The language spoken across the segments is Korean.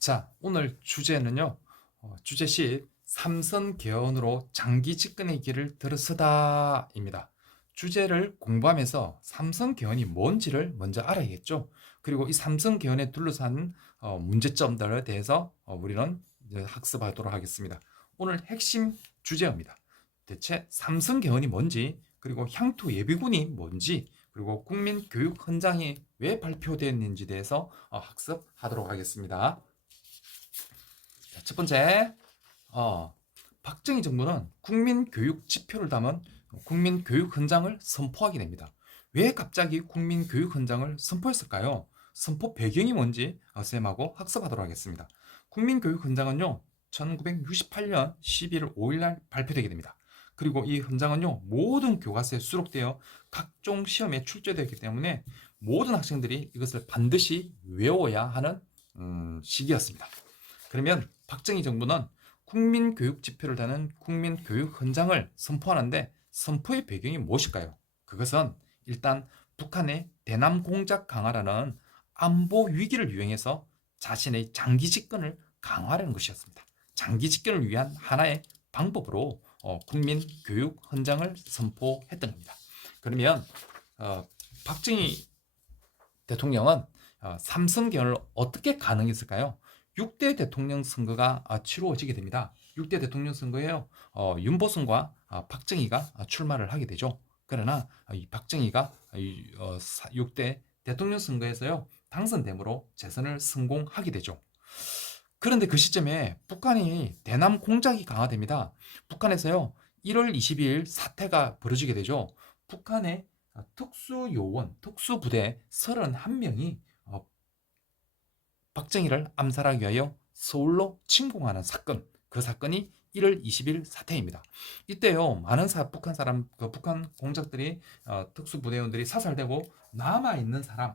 자, 오늘 주제는요. 주제 10. 삼선 개헌으로 장기 집권의 길을 들어서다입니다. 주제를 공부하면서 삼선 개헌이 뭔지를 먼저 알아야겠죠. 그리고 이 삼선 개헌에 둘러싼 문제점들에 대해서 우리는 이제 학습하도록 하겠습니다. 오늘 핵심 주제입니다. 대체 삼선 개헌이 뭔지, 그리고 향토 예비군이 뭔지, 그리고 국민 교육 헌장이 왜 발표됐는지에 대해서 학습하도록 하겠습니다. 첫 번째, 박정희 정부는 국민교육 지표를 담은 국민교육 헌장을 선포하게 됩니다. 왜 갑자기 국민교육 헌장을 선포했을까요? 선포 배경이 뭔지 쌤하고 학습하도록 하겠습니다. 국민교육 헌장은요, 1968년 11월 5일 날 발표되게 됩니다. 그리고 이 헌장은요, 모든 교과서에 수록되어 각종 시험에 출제되기 때문에 모든 학생들이 이것을 반드시 외워야 하는 시기였습니다. 그러면 박정희 정부는 국민교육 지표를 다는 국민교육 헌장을 선포하는데 선포의 배경이 무엇일까요? 그것은 일단 북한의 대남 공작 강화라는 안보 위기를 이용해서 자신의 장기 집권을 강화하는 것이었습니다. 장기 집권을 위한 하나의 방법으로 국민교육 헌장을 선포했던 겁니다. 그러면 박정희 대통령은 삼선 개헌을 어떻게 가능했을까요? 6대 대통령 선거가 치루어지게 됩니다. 6대 대통령 선거에요. 윤보선과 박정희가 출마를 하게 되죠. 그러나 이 박정희가 6대 대통령 선거에서요. 당선됨으로 재선을 성공하게 되죠. 그런데 그 시점에 북한이 대남 공작이 강화됩니다. 북한에서요. 1월 22일 사태가 벌어지게 되죠. 북한의 특수요원, 특수부대 31명이 박정희를 암살하기 위하여 서울로 침공하는 사건, 그 사건이 1월 20일 사태입니다. 이때요, 많은 북한 사람, 북한 공작들이 특수부대원들이 사살되고 남아있는 사람,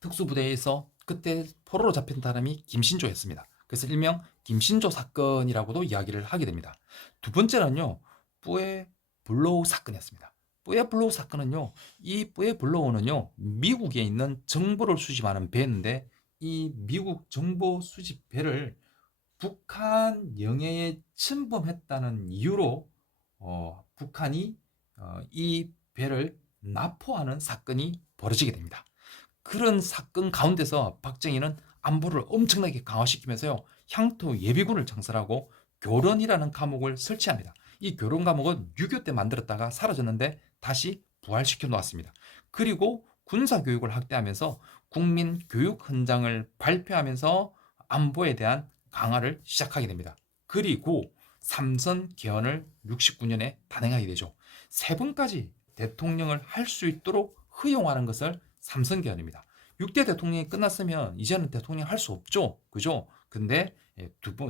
특수부대에서 그때 포로로 잡힌 사람이 김신조였습니다. 그래서 일명 김신조 사건이라고도 이야기를 하게 됩니다. 두 번째는요, 뿌에 블로우 사건이었습니다. 뿌에 블로우 사건은요, 이 뿌에 블로우는요, 미국에 있는 정보를 수집하는 배인데 이 미국 정보 수집 배를 북한 영해에 침범했다는 이유로 북한이 이 배를 납포하는 사건이 벌어지게 됩니다. 그런 사건 가운데서 박정희는 안보를 엄청나게 강화시키면서요. 향토 예비군을 창설하고 교련이라는 과목을 설치합니다. 이 교련 과목은 6.25 때 만들었다가 사라졌는데 다시 부활시켜 놓았습니다. 그리고 군사교육을 확대하면서 국민교육 헌장을 발표하면서 안보에 대한 강화를 시작하게 됩니다. 그리고 삼선 개헌을 69년에 단행하게 되죠. 세 번까지 대통령을 할 수 있도록 허용하는 것을 삼선 개헌입니다. 6대 대통령이 끝났으면 이제는 대통령 할 수 없죠. 그죠? 근데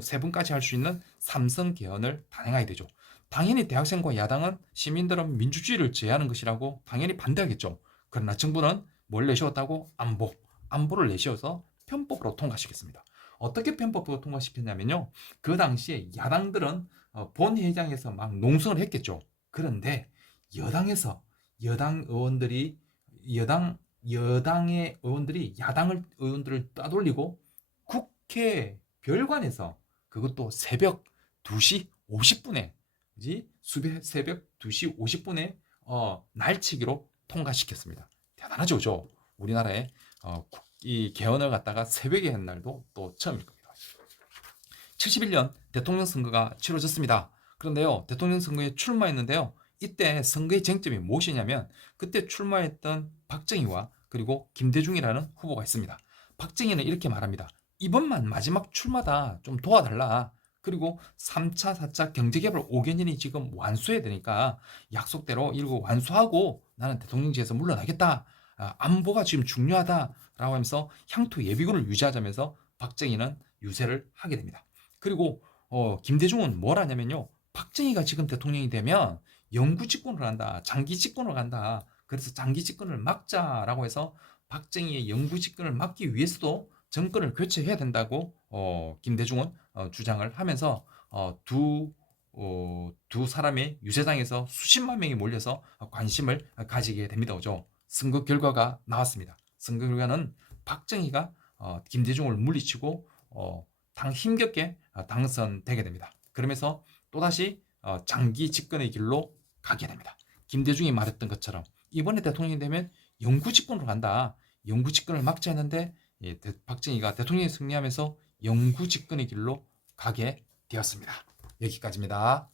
세 번까지 할 수 있는 삼선 개헌을 단행하게 되죠. 당연히 대학생과 야당은 시민들은 민주주의를 제한하는 것이라고 당연히 반대하겠죠. 그러나 정부는 뭘 내세웠다고? 안보를 내세워서 편법으로 통과시켰습니다. 어떻게 편법으로 통과시켰냐면요. 그 당시에 야당들은 본회의장에서 막 농성을 했겠죠. 그런데 여당에서 여당 의원들이 여당의 의원들이 야당을 의원들을 따돌리고 국회 별관에서 그것도 새벽 2시 50분에 새벽 2시 50분에 날치기로 통과시켰습니다. 대단하죠, 그죠? 우리나라에 이 개헌을 갖다가 새벽에 한 날도 또 처음일 겁니다. 71년 대통령 선거가 치러졌습니다. 그런데요, 대통령 선거에 출마했는데요. 이때 선거의 쟁점이 무엇이냐면 그때 출마했던 박정희와 그리고 김대중이라는 후보가 있습니다. 박정희는 이렇게 말합니다. 이번만 마지막 출마다 좀 도와달라. 그리고 3차, 4차 경제개발 5개년이 지금 완수해야 되니까 약속대로 이거 완수하고 나는 대통령직에서 물러나겠다. 안보가 지금 중요하다라고 하면서 향토 예비군을 유지하자면서 박정희는 유세를 하게 됩니다. 그리고 김대중은 뭘 하냐면요. 박정희가 지금 대통령이 되면 영구 집권을 한다. 장기 집권을 간다. 그래서 장기 집권을 막자라고 해서 박정희의 영구 집권을 막기 위해서도 정권을 교체해야 된다고 김대중은 주장을 하면서 두 사람의 유세장에서 수십만 명이 몰려서 관심을 가지게 됩니다. 그죠? 선거 결과가 나왔습니다. 선거 결과는 박정희가 김대중을 물리치고 힘겹게 당선되게 됩니다. 그러면서 또다시 장기 집권의 길로 가게 됩니다. 김대중이 말했던 것처럼 이번에 대통령이 되면 영구 집권으로 간다. 영구 집권을 막자 했는데 박정희가 대통령이 승리하면서 영구 집권의 길로 가게 되었습니다. 여기까지입니다.